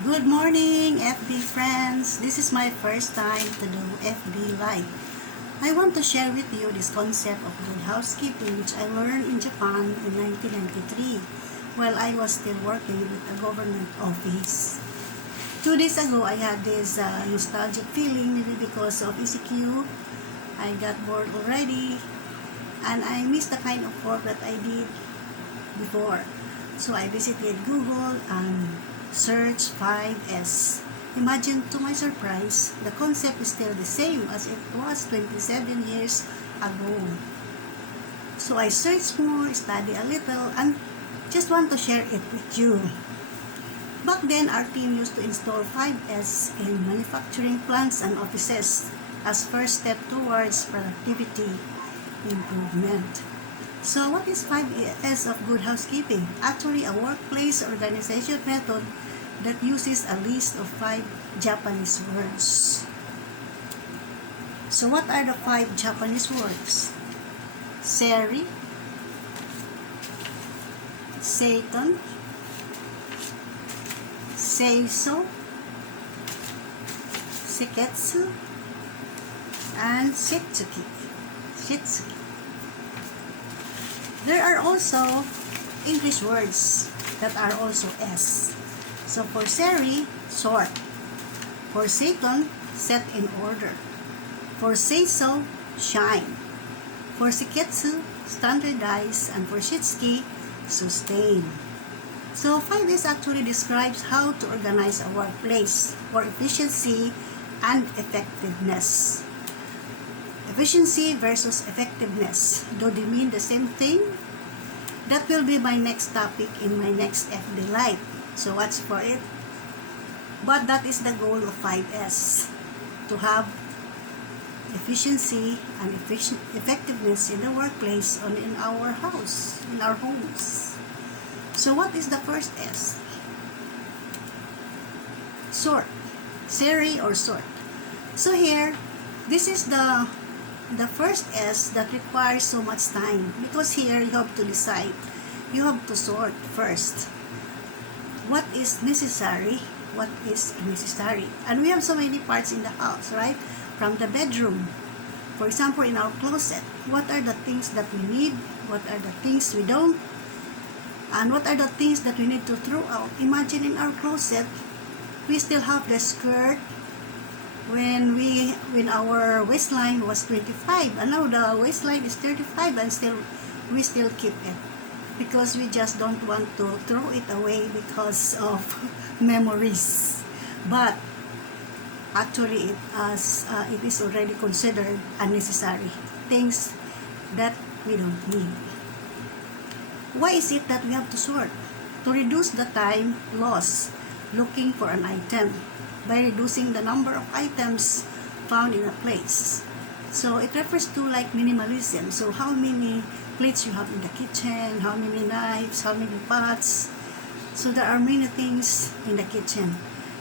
Good morning, FB friends. This is my first time to do FB Live. I want to share with you this concept of good housekeeping which I learned in Japan in 1993 while I was still working with a government office. 2 days ago, I had this nostalgic feeling maybe because of ECQ. I got bored already and I missed the kind of work that I did before. So I visited Google and searched 5S. Imagine, to my surprise, the concept is still the same as it was 27 years ago. So I searched more, studied a little, and just want to share it with you. Back then, our team used to install 5S in manufacturing plants and offices as first step towards productivity improvement. So what is 5S of good housekeeping? Actually, a workplace organization method that uses a list of 5 Japanese words. So what are the 5 Japanese words? Seri, Seiton, Seiso, Seketsu, and Shitsuki. There are also English words that are also S. So for Seri, sort. For Seiton, set in order. For Seiso, shine. For Shiketsu, standardize. And for Shitsuki, sustain. So 5S actually describes how to organize a workplace for efficiency and effectiveness. Efficiency versus effectiveness. Do they mean the same thing? That will be my next topic in my next FD Live. So watch for it. But that is the goal of 5S. To have efficiency and effectiveness in the workplace and in our house, in our homes. So what is the first S? Sort. Seri or sort. So here, this is the first S that requires so much time, because here you have to decide, you have to sort first what is necessary, what is unnecessary. And we have so many parts in the house, right? From the bedroom, for example, in our closet, what are the things that we need, what are the things we don't, and what are the things that we need to throw out. Imagine in our closet, we still have the skirt when our waistline was 25, and now the waistline is 35, and we still keep it because we just don't want to throw it away because of memories. But actually it is already considered unnecessary things that we don't need. Why is it that we have to sort? To reduce the time lost looking for an item by reducing the number of items found in a place. So it refers to like minimalism. So how many plates you have in the kitchen, how many knives, how many pots. So there are many things in the kitchen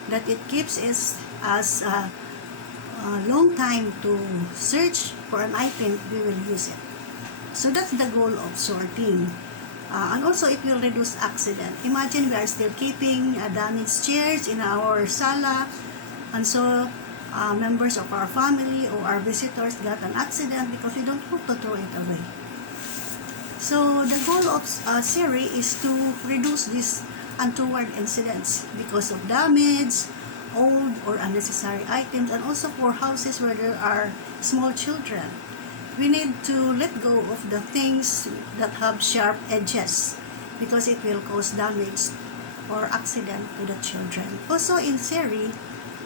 that it keeps us as a long time to search for an item, we will use it. So that's the goal of sorting. And also it will reduce accident. Imagine we are still keeping damaged chairs in our sala, and so members of our family or our visitors got an accident because we don't want to throw it away. So the goal of Seri is to reduce these untoward incidents because of damage, old or unnecessary items, and also for houses where there are small children. We need to let go of the things that have sharp edges because it will cause damage or accident to the children. Also in Seri,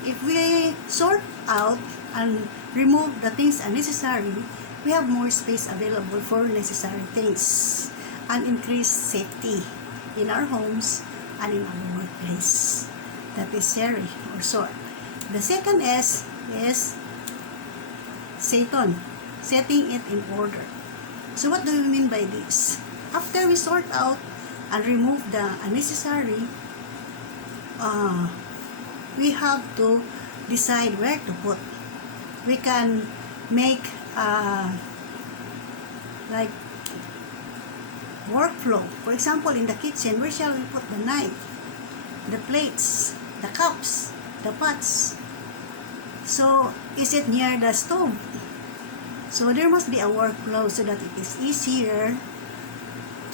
if we sort out and remove the things unnecessary, we have more space available for necessary things and increase safety in our homes and in our workplace. That is Seri or sort. The second S is Seiton. Setting it in order. So what do we mean by this? After we sort out and remove the unnecessary, we have to decide where to put. We can make like workflow. For example, in the kitchen, where shall we put the knife, the plates, the cups, the pots. So, is it near the stove? So, there must be a workflow so that it is easier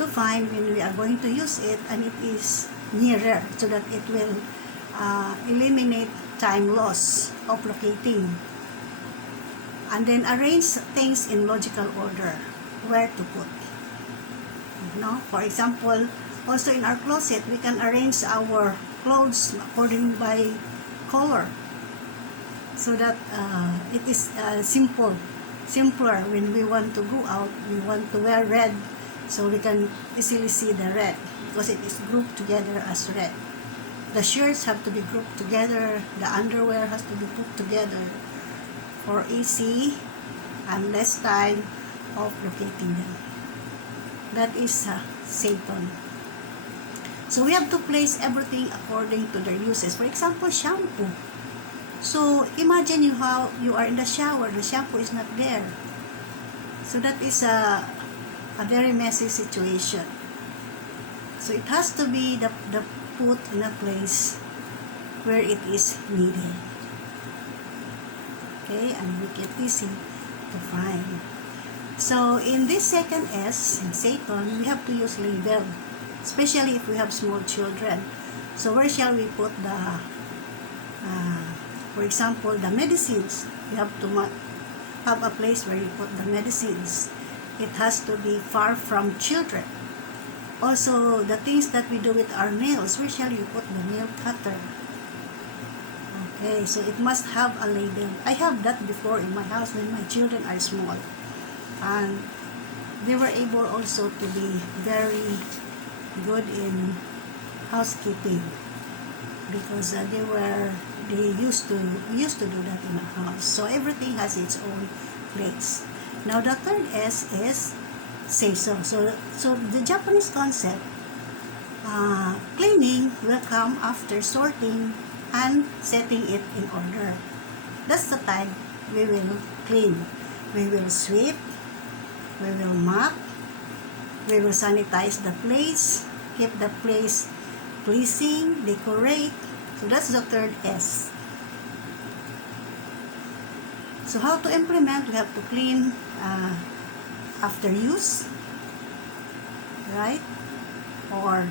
to find when we are going to use it, and it is nearer so that it will eliminate time loss of locating. And then arrange things in logical order, where to put. For example, also in our closet, we can arrange our clothes according by color, so that it is simpler when we want to go out. We want to wear red, so we can easily see the red because it is grouped together as red. The shirts have to be grouped together. The underwear has to be put together for easy and less time of locating them. That is Satan. So we have to place everything according to their uses. For example, shampoo. So imagine how you are in the shower, the shampoo is not there. So that is a very messy situation. So it has to be the put in a place where it is needed. Okay, and make it easy to find. So in this second S, in Satan, we have to use label, especially if we have small children. So where shall we put the, for example, the medicines? We have to have a place where you put the medicines. It has to be far from children. Also, the things that we do with our nails, where shall you put the nail cutter? Okay, so it must have a label. I have that before in my house when my children are small. And they were able also to be very good in housekeeping, because we used to do that in our house. So everything has its own place. Now the third S is say so. So the Japanese concept, cleaning will come after sorting and setting it in order. That's the time we will clean. We will sweep, we will mop, we will sanitize the place, keep the place pleasing, decorate. So that's the third S. So how to implement? We have to clean after use, right? Or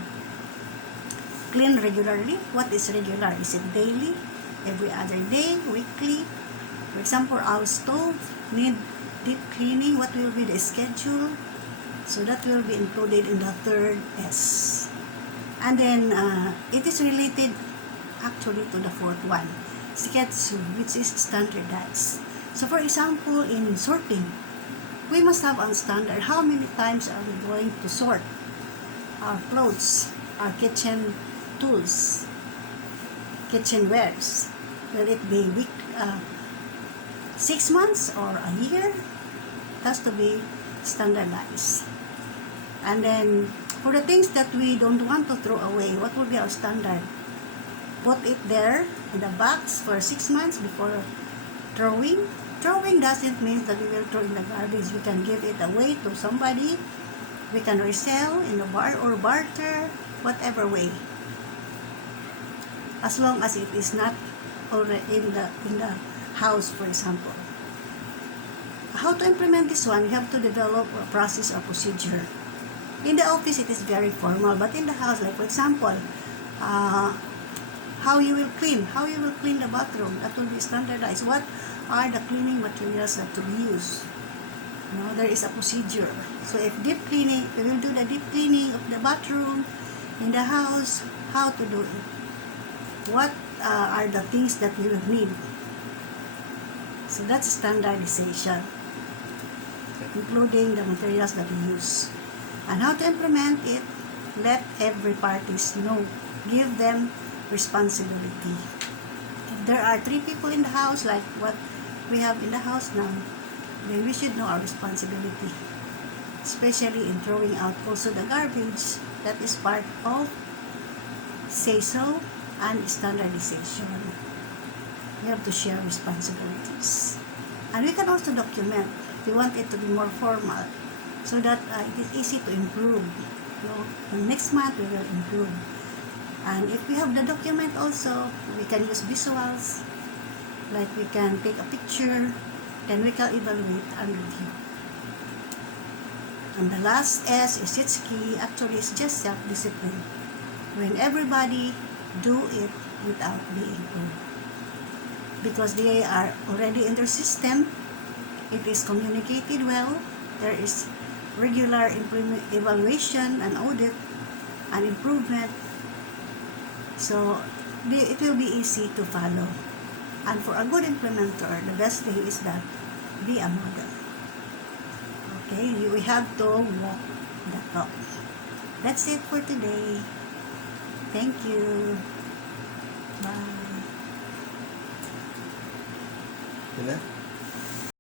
clean regularly. What is regular? Is it daily, every other day, weekly? For example, our stove need deep cleaning. What will be the schedule? So that will be included in the third S. And then it is related actually to the fourth one, schedule, which is standardized. So for example, in sorting, we must have a standard. How many times are we going to sort our clothes, our kitchen tools, kitchenwares? Will it be 6 months or a year? It has to be standardized. And then for the things that we don't want to throw away, what will be our standard? Put it there in the box for 6 months before throwing. Throwing doesn't mean that we will throw in the garbage. We can give it away to somebody. We can resell in a bar or barter, whatever way. As long as it is not already in the house, for example. How to implement this one? We have to develop a process or procedure. In the office, it is very formal, but in the house, like for example, how you will clean the bathroom, that will be standardized. What are the cleaning materials that to use? There is a procedure. So if deep cleaning, we will do the deep cleaning of the bathroom, in the house, how to do it? What are the things that we will need? So that's standardization, including the materials that we use. And how to implement it? Let every parties know. Give them responsibility. If there are 3 people in the house, like what we have in the house now, then we should know our responsibility, especially in throwing out also the garbage. That is part of say-so and standardization. We have to share responsibilities. And we can also document. We want it to be more formal, so that it is easy to improve. The next month we will improve. And if we have the document also, we can use visuals, like we can take a picture, then we can evaluate and review. And the last S is its key, actually it's just self-discipline. When everybody do it without being told. Because they are already in their system, it is communicated well, there is regular evaluation and audit and improvement. So, it will be easy to follow. And for a good implementer, the best thing is that be a model. Okay, we have to walk the talk. That's it for today. Thank you. Bye. Sila?